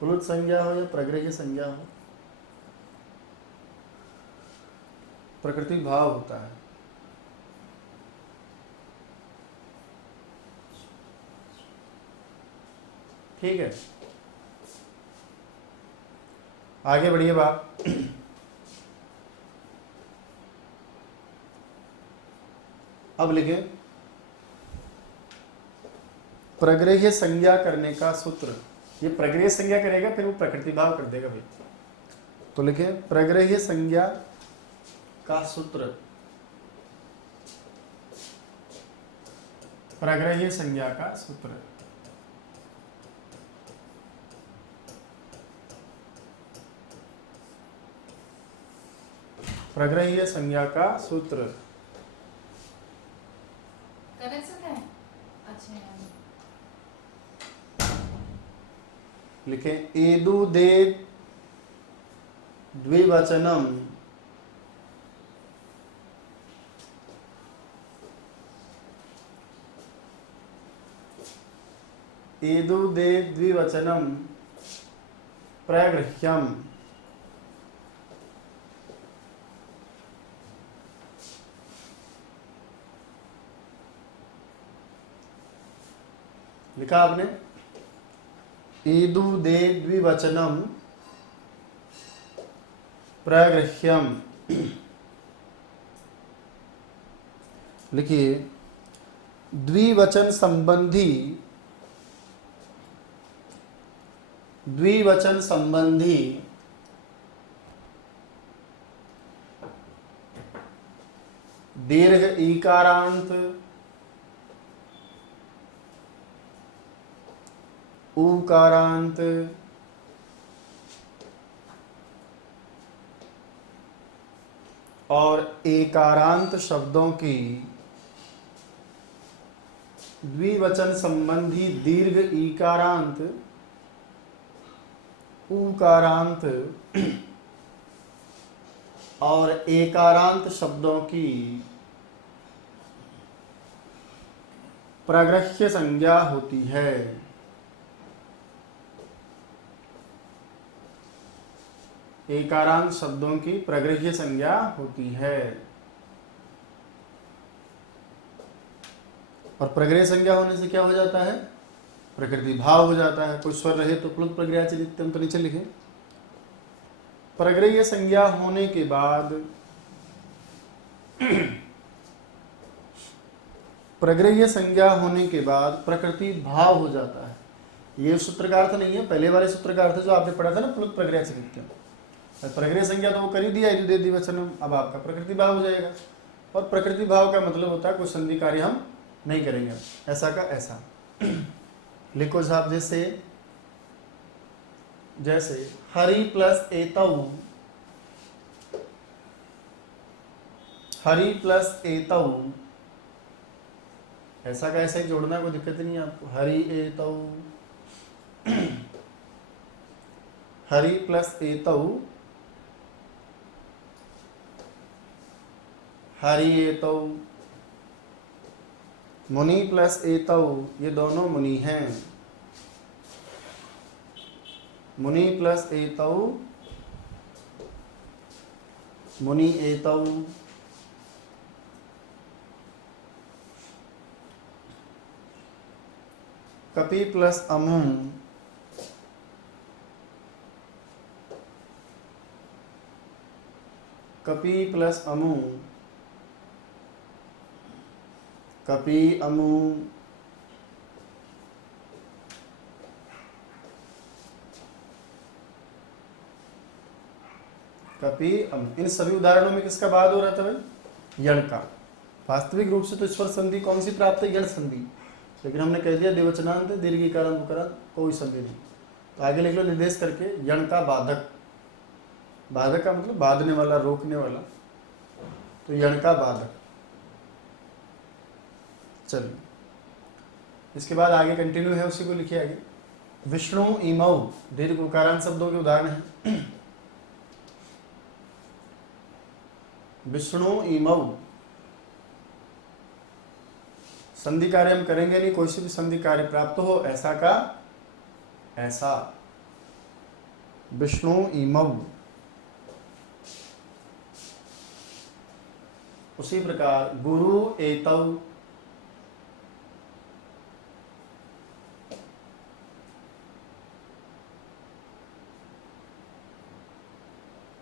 प्लुत संज्ञा हो या प्रगृह्य संज्ञा हो, प्रकृति भाव होता है। ठीक है, आगे बढ़िए बाप। अब लिखें प्रगृह्य संज्ञा करने का सूत्र। ये प्रगृह्य संज्ञा करेगा फिर वो प्रकृति भाव कर देगा भाई। तो लिखें प्रगृह्य संज्ञा का सूत्र, प्रगृह्य संज्ञा का सूत्र। प्रगृह्य संज्ञा का सूत्र लिखें एदु दे द्विवचनम एदु दे द्विवचनम प्रगृह्यम। लिखा आपने एदु दे द्विवचनम प्रगृह्यम। लिखिए, द्विवचन संबंधी दीर्घ ईकारांत उकारांत और एकारांत शब्दों की द्विवचन संबंधी दीर्घ ईकारांत उकारांत और एकारांत शब्दों की प्रगृह्य संज्ञा होती है। एकारांत शब्दों की प्रगृह्य संज्ञा होती है। और प्रगृह्य संज्ञा होने से क्या हो जाता है? प्रकृति भाव हो जाता है। कोई स्वर रहे तो प्लुत प्रगृह्य चलित्यम, तो नीचे लिखे। प्रगृह्य संज्ञा होने के बाद प्रकृति भाव हो जाता है। ये सूत्र का अर्थ नहीं है, पहले वाले सूत्र का अर्थ जो आपने पढ़ा था ना, प्लुत प्रगृह्य चलित्यम। प्रगृह्य संज्ञा तो वो कर ही दिया है द्विवचनम, अब आपका प्रकृति भाव हो जाएगा। और प्रकृति भाव का मतलब होता है कोई संधि कार्य हम नहीं करेंगे, ऐसा का ऐसा। लिखो साहब, जैसे हरि प्लस एतऊ, हरि प्लस एतऊ, ऐसा का ऐसा ही जोड़ना है, कोई दिक्कत नहीं है आपको। हरि एतऊ, हरि प्लस एतऊ, हरि एतऊ, मुनि प्लस एतऊ, ये दोनों मुनि हैं। मुनि प्लस एतऊ, मुनि एतऊ। कपि प्लस अमु, कपि प्लस अमु, कपि अमु। कपि अमु। इन सभी उदाहरणों में किसका बाद हो रहा था भाई? यण का। वास्तविक रूप से तो स्वर संधि कौन सी प्राप्त है? यण संधि। लेकिन हमने कह दिया द्विवचनांत दीर्घ ईकारांत उकारांत कोई संधि नहीं। तो आगे लिख लो निर्देश करके, यण का बाधक। बाधक का मतलब बांधने वाला, रोकने वाला। तो यण का बाधक। चलिए, इसके बाद आगे कंटिन्यू है, उसी को लिखिए आगे। विष्णु इमौ दीर्घ उकारांत शब्दों के उदाहरण हैं। विष्णु इमौ, संधि कार्य हम करेंगे नहीं, कोई सी भी संधि कार्य प्राप्त हो, ऐसा का ऐसा। विष्णु इमौ। उसी प्रकार गुरु एतौ,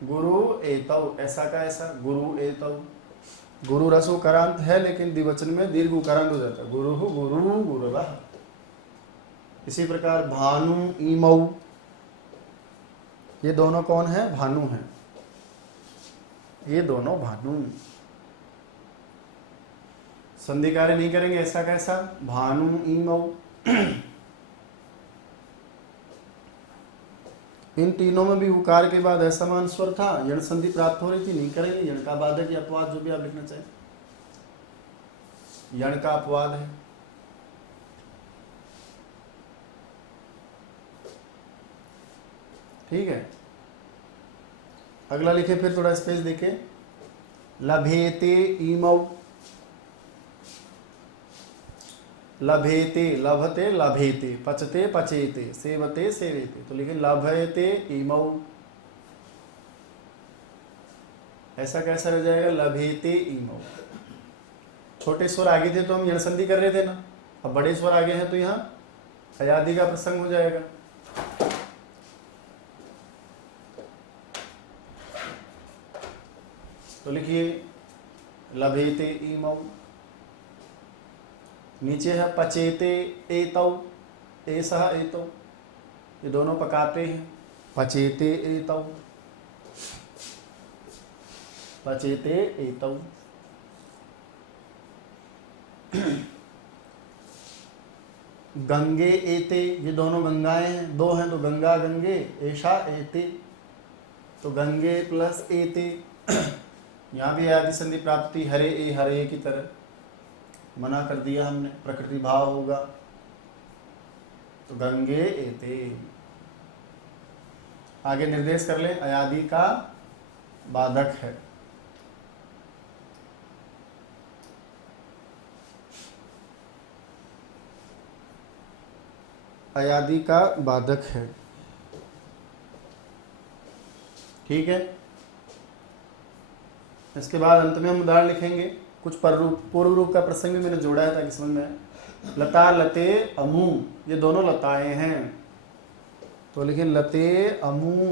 गुरु एतौ, ऐसा का ऐसा। गुरु एतौ, गुरु रस उकारांत है लेकिन द्विवचन में दीर्घ उकारांत हो जाता है। गुरु गुरु गुरवः। इसी प्रकार भानु इमौ, ये दोनों कौन है? भानु हैं। ये दोनों भानु। संधि कार्य नहीं करेंगे, ऐसा कैसा? भानु इमौ। इन तीनों में भी उकार के बाद असमान स्वर था, यण संधि प्राप्त हो रही थी, नहीं करेंगे। यण का बाधक या अपवाद, जो भी आप लिखना चाहें। यण का अपवाद है। ठीक है, अगला लिखे, फिर थोड़ा स्पेस देखे। लभेते इमौ, लभेते लभते लभेते, पचते पचेते, सेवते सेवेते। तो लिखे लभयते इमौ, ऐसा कैसा रह जाएगा? लभेते इमौ। छोटे स्वर आगे थे तो हम यण संधि कर रहे थे ना, अब बड़े स्वर आगे हैं तो यहाँ अयादि का प्रसंग हो जाएगा। तो लिखिए लभेते ईमौ। नीचे है पचेते एतौ, एसह एतौ, ये दोनों पकाते हैं। पचेते एतौ, पचेते एतौ। गंगे एते, ये दोनों गंगाएं हैं, दो हैं तो गंगा गंगे, ऐशा एते, तो गंगे प्लस एते। यहाँ भी आदि संधि प्राप्ति हरे ए हरे की तरह, मना कर दिया हमने, प्रकृति भाव होगा तो गंगे एते। आगे निर्देश कर लें, अयादि का बाधक है। अयादि का बाधक है, ठीक है। इसके बाद अंत में हम उदाहरण लिखेंगे। कुछ पूर्व रूप का प्रसंग भी मैंने जोड़ा है ताकि समझ में आए। लता लते अमू, ये दोनों लताएं हैं, तो लिखें लते अमू।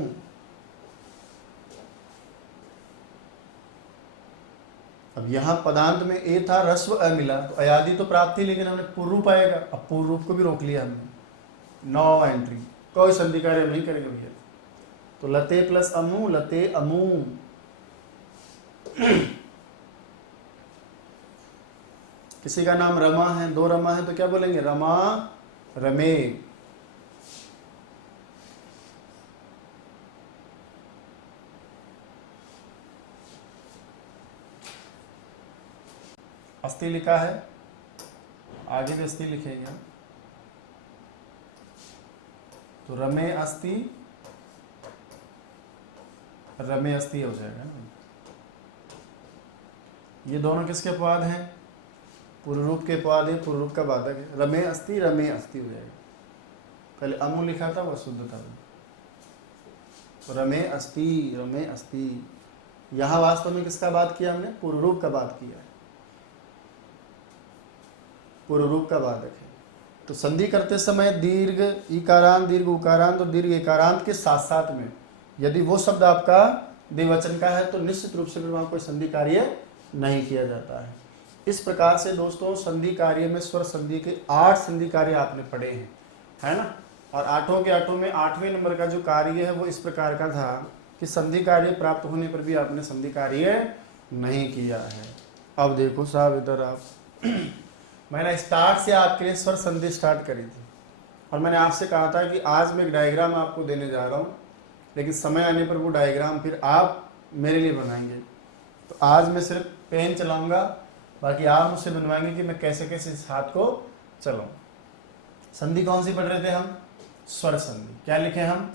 अब यहाँ पदांत में ए था, रस्व अ मिला, तो अयादि तो प्राप्त थी, लेकिन हमने पूर्व रूप आएगा। अब पूर्व रूप को भी रोक लिया हमने, 9 एंट्री, कोई संधि कार्य हम नहीं करेंगे भैया। तो लते प्लस अमू, लते अमू। किसी का नाम रमा है, 2 रमा है, तो क्या बोलेंगे? रमा रमे। अस्ति लिखा है, आगे भी अस्ति लिखेंगे हम, तो रमे अस्ति, रमे अस्ति हो जाएगा ना। ये दोनों किसके अपवाद हैं? पूर्व रूप के अपवाद है, पूर्व रूप का बाधक है। रमे अस्ति, रमे अस्ति हो जाएगा। पहले अमु लिखा था, वह शुद्ध था, तो रमे अस्ति, रमे अस्ति। यहाँ वास्तव में किसका बात किया हमने? पूर्व रूप का बात किया है, पूर्व रूप का बाधक है। तो संधि करते समय दीर्घ इकारांत, दीर्घ उकारांत और दीर्घ एकारांत के साथ साथ में यदि वो शब्द आपका द्विवचन का है तो निश्चित रूप से फिर वहां कोई संधि कार्य नहीं किया जाता है। इस प्रकार से दोस्तों संधि कार्य में स्वर संधि के 8 संधि कार्य आपने पढ़े हैं, है ना। और 8 के 8 में 8वें नंबर का जो कार्य है वो इस प्रकार का था कि संधि कार्य प्राप्त होने पर भी आपने संधि कार्य नहीं किया है। अब देखो साहब इधर आप मैंने स्टार्ट से आपके लिए स्वर संधि स्टार्ट करी थी और मैंने आपसे कहा था कि आज मैं एक डायग्राम आपको देने जा रहा हूँ, लेकिन समय आने पर वो डायग्राम फिर आप मेरे लिए बनाएंगे। तो आज मैं सिर्फ पेन चलाऊंगा, बाकी आप मुझसे बनवाएंगे कि मैं कैसे कैसे इस हाथ को चलाऊं। संधि कौन सी पढ़ रहे थे हम? स्वर संधि। क्या लिखे हम?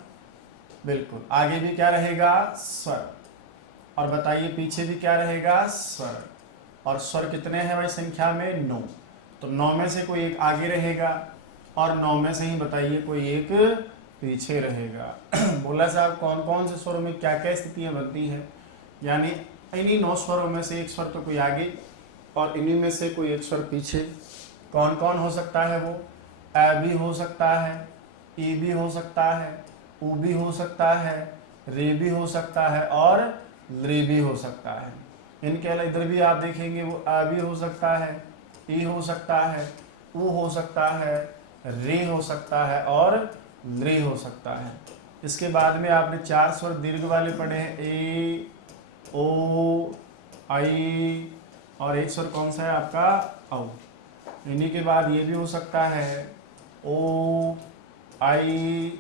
बिल्कुल, आगे भी क्या रहेगा? स्वर। और बताइए पीछे भी क्या रहेगा? स्वर। और स्वर कितने हैं भाई संख्या में? 9। तो 9 में से कोई एक आगे रहेगा और 9 में से ही बताइए कोई एक पीछे रहेगा। बोला साहब कौन कौन से स्वरों में क्या क्या स्थितियां बनती हैं, यानी इन्हीं 9 स्वरों में से एक स्वर तो कोई आगे और इन्हीं में से कोई एक स्वर पीछे। कौन कौन हो सकता है वो? अ भी हो सकता है, ई भी हो सकता है, उ भी हो सकता है, रे भी हो सकता है और रे भी हो सकता है। इनके अलावा इधर भी आप देखेंगे वो अ भी हो सकता है, ई हो सकता है, उ हो सकता है, रे हो सकता है और रे हो सकता है। इसके बाद में आपने 4 स्वर दीर्घ वाले पढ़े हैं, ए, ओ, आई और एक स्वर कौन सा है आपका? औ। इन्हीं के बाद ये भी हो सकता है ओ, आई,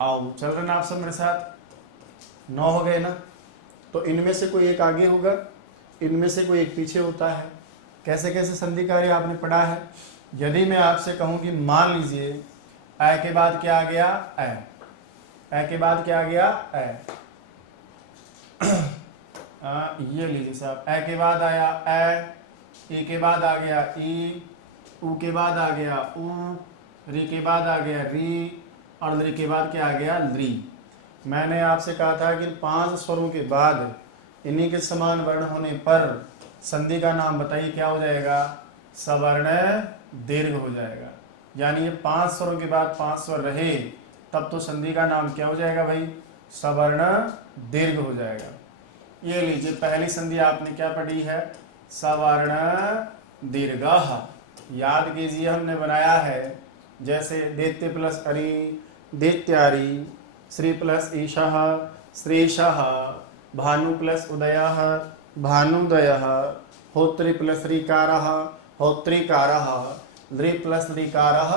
औ। चल रहे ना आप सब मेरे साथ? 9 हो गए ना। तो इनमें से कोई एक आगे होगा, इनमें से कोई एक पीछे होता है। कैसे कैसे संधि कार्य आपने पढ़ा है। यदि मैं आपसे कहूं कि मान लीजिए अ के बाद क्या आ गया? अ के बाद क्या आ गया? ये लीजिए साहब, अ के बाद आया अ, ए के बाद आ गया ई, उ के बाद आ गया उ, री के बाद आ गया री और ली के बाद क्या आ गया? ली। मैंने आपसे कहा था कि 5 स्वरों के बाद इन्हीं के समान वर्ण होने पर संधि का नाम बताइए क्या हो जाएगा? सवर्ण दीर्घ हो जाएगा। यानी ये 5 स्वरों के बाद 5 स्वर रहे तब तो संधि का नाम क्या हो जाएगा भाई? सवर्ण दीर्घ हो जाएगा। ये लीजिए पहली संधि आपने क्या पढ़ी है, सवर्ण दीर्घः। याद कीजिए हमने बनाया है, जैसे दैत्य प्लस अरि दैत्यारी, श्री प्लस ईशः श्रीशः, भानु प्लस उदयः भानुदयः, होत्री प्लस ऋकारः होत्रीकारः, लृ प्लस ऋकारः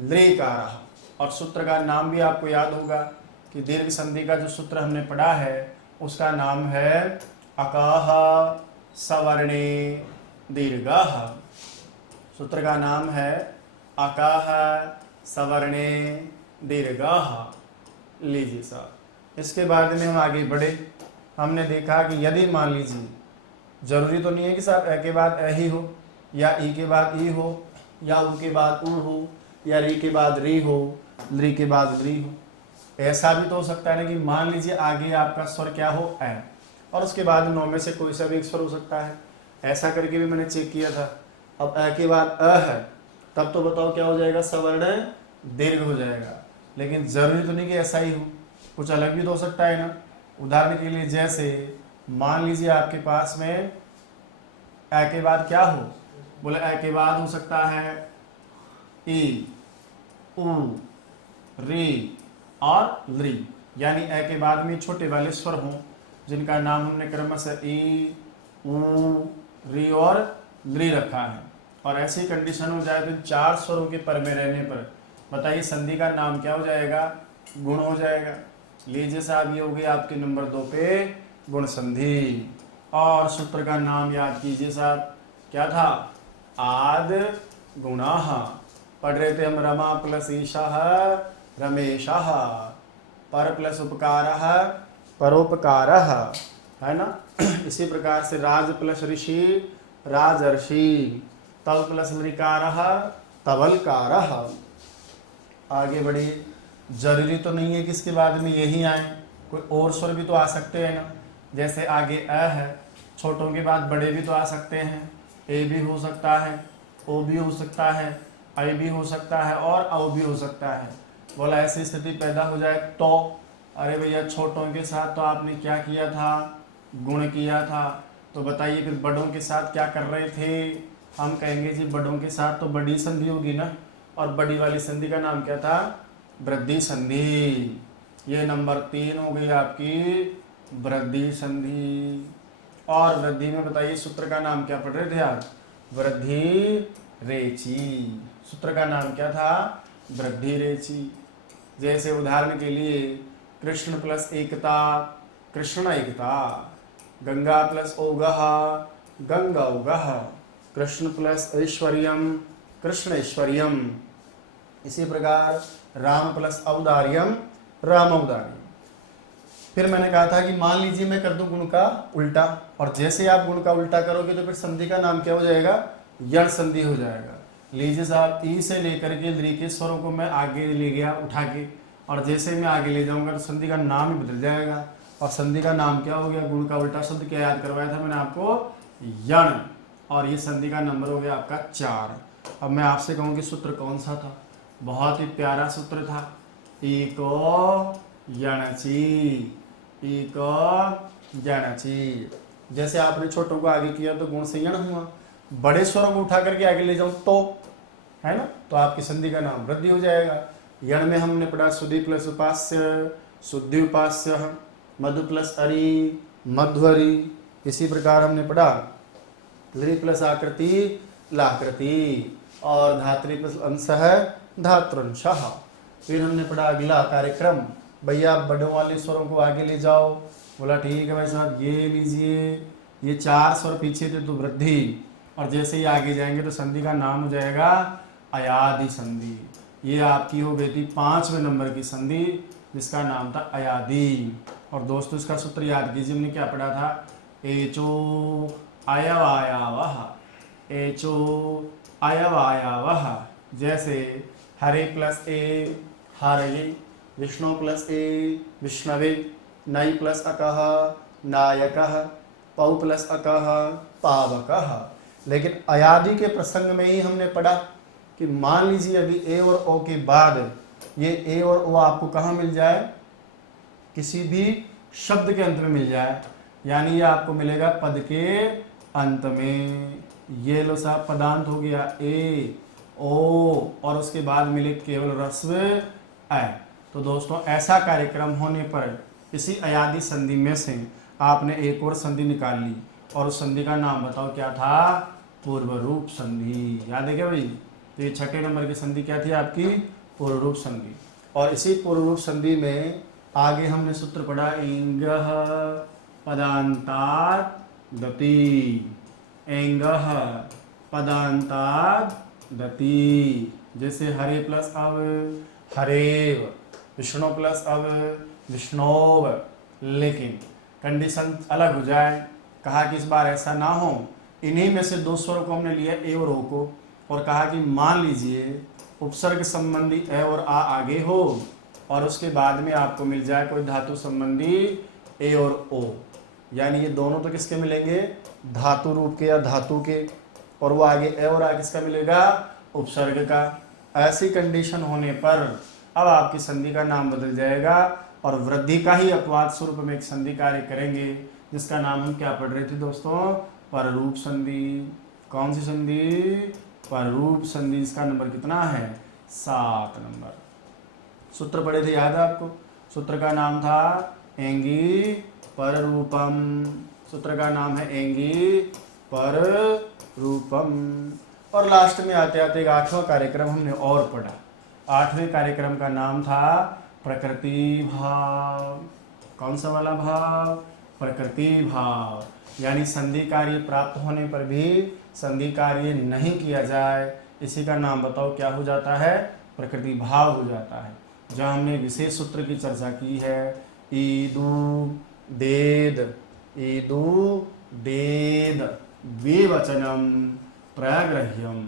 लृकारः। और सूत्र का नाम भी आपको याद होगा कि दीर्घ संधि का जो सूत्र हमने पढ़ा है उसका नाम है अकाः सवर्णे दीर्घः। सूत्र का नाम है अकाः सवर्णे दीर्घः। लीजिए साहब, इसके बाद में हम आगे बढ़े। हमने देखा कि यदि मान लीजिए, जरूरी तो नहीं है कि साहब ए के बाद ए ही हो, या ई के बाद ई हो, या उ के बाद उ हो, या री के बाद री हो, लृ के बाद लृ हो। ऐसा भी तो हो सकता है ना कि मान लीजिए आगे आपका स्वर क्या हो ए, और उसके बाद 9 में से कोई सा भी एक स्वर हो सकता है। ऐसा करके भी मैंने चेक किया था। अब ए के बाद अ है, तब तो बताओ क्या हो जाएगा, सवर्ण दीर्घ हो जाएगा। लेकिन जरूरी तो नहीं कि ऐसा ही हो, कुछ अलग भी तो हो सकता है ना। उदाहरण के लिए जैसे मान लीजिए आपके पास में ए के बाद क्या हो, बोले ए के बाद हो सकता है ई, उ, री और लृ, यानी ए के बाद में छोटे वाले स्वर हों जिनका नाम हमने क्रमशः ई, उ, री और लृ रखा है। और ऐसी कंडीशन हो जाए तो 4 स्वरों के पर में रहने पर बताइए संधि का नाम क्या हो जाएगा, गुण हो जाएगा। लीजिए साहब, ये हो गई आपके नंबर 2 पे गुण संधि। और सूत्र का नाम याद कीजिए साहब, क्या था, आद गुणाः। पढ़ रहे थे हम रमा प्लस ईशः रमेशः, पर प्लस उपकारः परोपकारः, है ना। इसी प्रकार से राज प्लस ऋषि राजर्षि, तव प्लस ऋकारः तवलकारः। आगे बढ़े। जरूरी तो नहीं है कि इसके बाद में यही आए, कोई और स्वर भी तो आ सकते हैं ना। जैसे आगे अ है, छोटों के बाद बड़े भी तो आ सकते हैं। ए भी हो सकता है, ओ भी हो सकता है, आई भी हो सकता है और औ भी हो सकता है। बोला ऐसी स्थिति पैदा हो जाए तो, अरे भैया छोटों के साथ तो आपने क्या किया था, गुण किया था। तो बताइए फिर बड़ों के साथ क्या कर रहे थे। हम कहेंगे जी बड़ों के साथ तो बड़ी संधि होगी ना, और बड़ी वाली संधि का नाम क्या था, वृद्धि संधि। ये नंबर 3 हो गई आपकी वृद्धि संधि। और वृद्धि में बताइए सूत्र का नाम क्या पढ़ रहे थे आप, वृद्धि रेची। सूत्र का नाम क्या था, वृद्धि रेची। जैसे उदाहरण के लिए कृष्ण प्लस एकता कृष्ण एकता, गंगा प्लस ओगः गंगा ओगः, कृष्ण प्लस ऐश्वर्यम कृष्ण ऐश्वर्यम। इसी प्रकार राम प्लस औदार्यम राम औदार्यम। फिर मैंने कहा था कि मान लीजिए मैं कर दूं गुण का उल्टा, और जैसे आप गुण का उल्टा करोगे तो फिर संधि का नाम क्या हो जाएगा, यण संधि हो जाएगा। लीजिए साहब, ई से लेकर के लृ के स्वरों को मैं आगे ले गया उठा के, और जैसे मैं आगे ले जाऊंगा तो संधि का नाम ही बदल जाएगा। और संधि का नाम क्या हो गया, गुण का उल्टा शब्द क्या याद करवाया था मैंने आपको, यण। और ये संधि का नंबर हो गया आपका 4। अब मैं आपसे कहूँ कि सूत्र कौन सा था, बहुत ही प्यारा सूत्र था, इको यणची, इको यणची। जैसे आपने छोटों को आगे किया तो गुण से यण हुआ, बड़े स्वरों को उठा करके आगे ले जाऊं तो, है ना, तो आपकी संधि का नाम वृद्धि हो जाएगा। यण में हमने पढ़ा सुधि प्लस उपास्य शुद्धि उपास्य, मधु प्लस अरि मध्वरी। इसी प्रकार हमने पढ़ा लृ प्लस आकृति लाकृति, और धात्री प्लस अंश है धातृंशः। फिर हमने पढ़ा अगला कार्यक्रम, भैया बड़ों वाले स्वरों को आगे ले जाओ। बोला ठीक है भाई साहब, ये लीजिए, ये 4 स्वर पीछे थे तो वृद्धि, और जैसे ही आगे जाएंगे तो संधि का नाम हो जाएगा अयादि संधि। ये आपकी हो गई थी 5वें नंबर की संधि जिसका नाम था अयादि। और दोस्तों इसका सूत्र याद कीजिए, हमने क्या पढ़ा था, एचो अयवायावः, एचो अयवायावः। जैसे हरे प्लस ए हरये, विष्णु प्लस ए विष्णवे, नई प्लस अकः नायकः, पौ प्लस अकः पावकः। लेकिन अयादि के प्रसंग में ही हमने पढ़ा कि मान लीजिए अभी ए और ओ के बाद ये ए और ओ आपको कहाँ मिल जाए, किसी भी शब्द के अंत में मिल जाए, यानी ये आपको मिलेगा पद के अंत में। ये लो साहब पदांत हो गया ए ओ और उसके बाद मिले केवल ह्रस्व ऐ। तो दोस्तों ऐसा कार्यक्रम होने पर इसी अयादी संधि में से आपने एक और संधि निकाल ली और उस संधि का नाम बताओ क्या था? पूर्व रूप संधि। याद है क्या भाई? तो ये छठे नंबर की संधि क्या थी आपकी? पूर्व रूप संधि। और इसी पूर्व रूप संधि में आगे हमने सूत्र पढ़ा एंगः पदांतात् दति। एंगः पदांतात् दति। जैसे हरे प्लस अव हरेव, विष्णु प्लस अव विष्णोव। लेकिन कंडीशन अलग हो जाए। कहा कि इस बार ऐसा ना हो। इन्हीं में से दो स्वरों को हमने लिया ए और ओ को और कहा कि मान लीजिए उपसर्ग संबंधी ए और आ आगे हो और उसके बाद में आपको मिल जाए कोई धातु संबंधी ए और ओ, यानी ये दोनों तो किसके मिलेंगे? धातु रूप के या धातु के, और वो आगे ए और आ किसका मिलेगा? उपसर्ग का। ऐसी कंडीशन होने पर अब आपकी संधि का नाम बदल जाएगा और वृद्धि का ही अपवाद स्वरूप में एक संधि कार्य करेंगे जिसका नाम हम क्या पढ़ रहे थे दोस्तों? पररूप संधि। कौन सी संधि? पररूप संधि। इसका नंबर कितना है? 7 नंबर। सूत्र पढ़े थे, याद है आपको? सूत्र का नाम था एंगी पररूपम। सूत्र का नाम है एंगी पररूपम। और लास्ट में आते आते एक 8वां कार्यक्रम हमने और पढ़ा। 8वें कार्यक्रम का नाम था प्रकृति भाव। कौन सा वाला भाव? प्रकृति भाव। यानी संधि कार्य प्राप्त होने पर भी संधि कार्य नहीं किया जाए, इसी का नाम बताओ क्या हो जाता है? प्रकृति भाव हो जाता है। जहाँ हमने विशेष सूत्र की चर्चा की है, ईदु देद, ईदु देद द्विवचनम प्रग्रह्यम।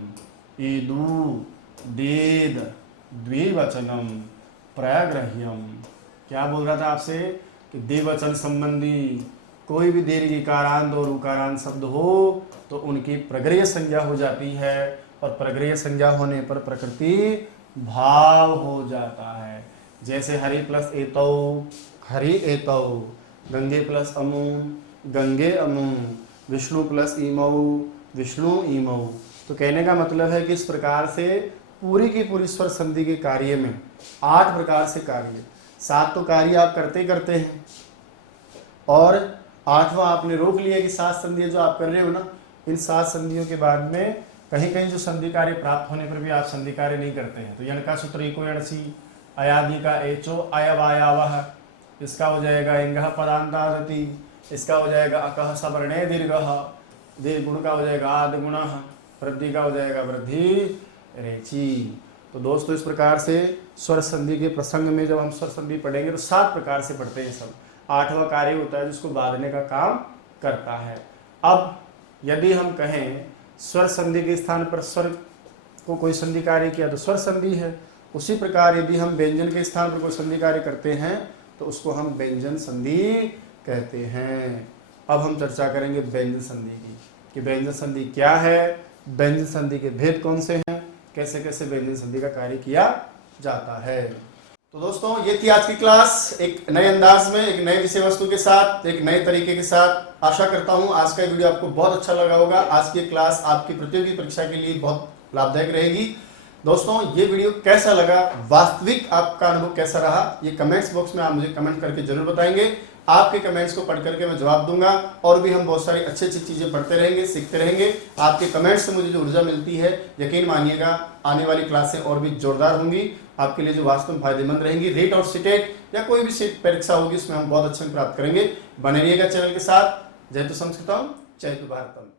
ईदु देद द्विवचनम प्रग्रह्यम। क्या बोल रहा था आपसे कि द्विवचन संबंधी कोई भी दीर्घिकारांत और उकारांत शब्द हो तो उनकी प्रग्रह संज्ञा हो जाती है और प्रग्रह संज्ञा होने पर प्रकृति भाव हो जाता है। जैसे हरि प्लस एतौ हरि एतौ, गंगे प्लस अमु गंगे अमु, विष्णु प्लस इमौ विष्णु इमौ। तो कहने का मतलब है कि इस प्रकार से पूरी की पूरी स्वर संधि के कार्य में 8 प्रकार से कार्य, 7 तो कार्य आप करते ही करते हैं और 8वां आपने रोक लिया कि 7 संधियां जो आप कर रहे हो ना, इन 7 संधियों के बाद में कहीं कहीं जो संधि कार्य प्राप्त होने पर भी आप संधि कार्य नहीं करते हैं। तो यण का सूत्र इको यणसी, अयादि का एचो अयव आयावह, इसका हो जाएगा इंगः पदांतादति, इसका हो जाएगा अकः सवर्णे दीर्घः, दीर्घ गुण का हो जाएगा आदि गुणः, वृद्धि का हो जाएगा वृद्धि रेची। तो दोस्तों इस प्रकार से स्वर संधि के प्रसंग में जब हम स्वर संधि पढ़ेंगे तो 7 प्रकार से पढ़ते हैं सब। 8वां कार्य होता है जिसको बांधने का काम करता है। अब यदि हम कहें स्वर संधि के स्थान पर स्वर को कोई संधि कार्य किया तो स्वर संधि है। उसी प्रकार यदि हम व्यंजन के स्थान पर कोई संधि कार्य करते हैं तो उसको हम व्यंजन संधि कहते हैं। अब हम चर्चा करेंगे व्यंजन संधि की कि व्यंजन संधि क्या है, व्यंजन संधि के भेद कौन से हैं, कैसे कैसे व्यंजन संधि का कार्य किया जाता है। तो दोस्तों ये थी आज की क्लास, एक नए अंदाज में, एक नए विषय वस्तु के साथ, एक नए तरीके के साथ। आशा करता हूं आज का वीडियो आपको बहुत अच्छा लगा होगा। आज की क्लास आपकी प्रतियोगी परीक्षा के लिए बहुत लाभदायक रहेगी। दोस्तों ये वीडियो कैसा लगा, वास्तविक आपका अनुभव कैसा रहा, ये कमेंट्स बॉक्स में आप मुझे कमेंट करके जरूर बताएंगे। आपके कमेंट्स को पढ़ करके मैं जवाब दूंगा और भी हम बहुत सारी अच्छी अच्छी चीजें पढ़ते रहेंगे, सीखते रहेंगे। आपके कमेंट्स से मुझे जो ऊर्जा मिलती है, यकीन मानिएगा आने वाली क्लासें और भी जोरदार होंगी, आपके लिए जो वास्तव में फायदेमंद रहेंगी। रेट और सीटेट या कोई भी सीट परीक्षा होगी उसमें हम बहुत अच्छे प्राप्त करेंगे। बने रहिएगा चैनल के साथ। जय तो संस्कृतम, जय तो भारतम।